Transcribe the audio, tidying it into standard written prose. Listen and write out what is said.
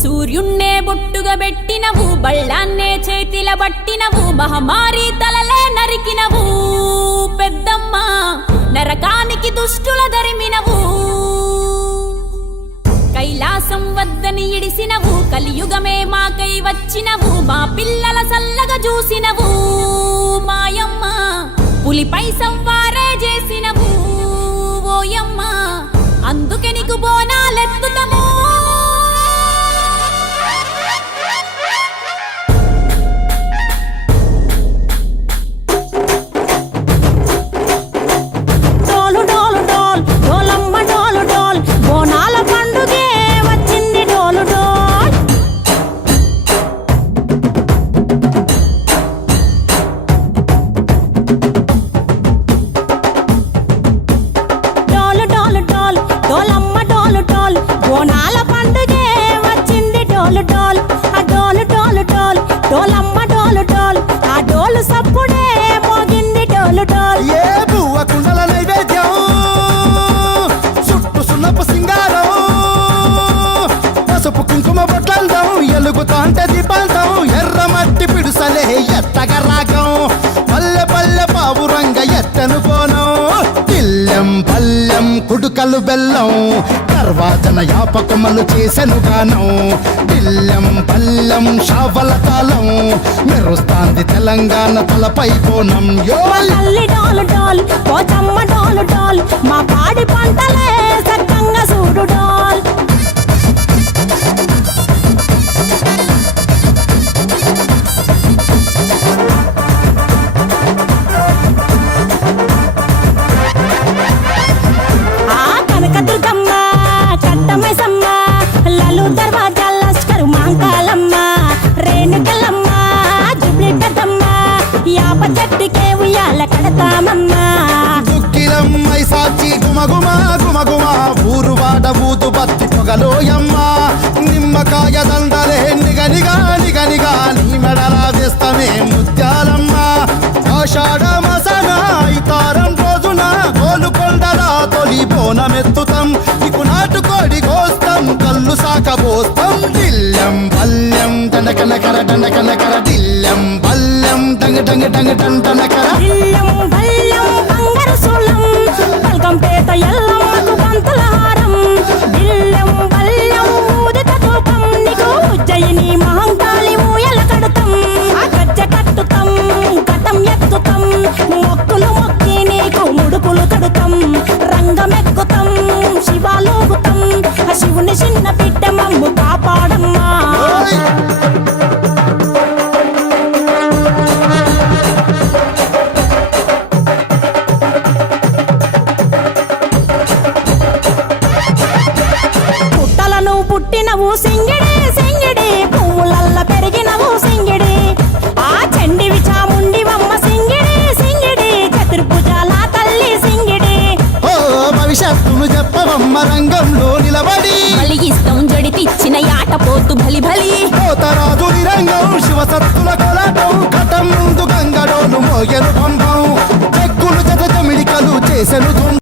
సూర్యున్నే బొట్టుగా పెట్టినవు, బళ్ళాన్నే చేతిల పట్టినవు, మహమారి తలలే నరికినవు పెద్దమ్మ, నరకానికి దుష్టుల దరిమినవు. కైలాసం వద్దని ఇడిసినవు, కలియుగమే మాకై వచ్చినవు, మా పిల్లల సల్లగా చూసినవు మాయమ్మ, పులిపై సవ్వారే చేసినవు ఓయమ్మ, అందుకే నీకు బోనాలెత్తుతము. ఎలుగుతాంటే దీపాలతం ఎర్రమట్టి పిడుసలే ఎత్తగా రాగం, పల్లె పల్లె పావురంగ ఎత్తను కోనం, తిల్లెం పల్లెం కుడుకలు బెల్లం, తర్వాతన యాపకమలు చేసెను గానం, తిల్లెం పల్లెం షావల తాళం, మెరుస్తాంది తెలంగాణ తలపై కోణం. మా పాడి పంటలే సక్కంగా చూడు డాల్. చెట్టుకే ఉయ్యాల కడతామమ్మా, దుక్కిలమ్మై సాచి గుమగుమా గుమగుమా, ఊరు వాడ ఊదు బత్తి పొగలోయమ్మ, నిమ్మకాయ దండలే నిగనిగా నిగనిగా, నీ మెడలా వేస్తమే ముత్యాలమ్మ, ఆషాఢ మసన ఇతారం రోజున గోలుకొండలా తొలి బోనమెత్తుతాం, నీకు నాటుకోడి కోస్తాం, కళ్ళు సాకబోస్తాం, దిల్లెం పల్లెం దండకనకర దండకనకర, దిల్లెం పల్లెం డంగ డంగ డంగ డండనకర, దిల్లెం పల్లెం బంగారు సోళం, బల్గంపేట ఎల్ల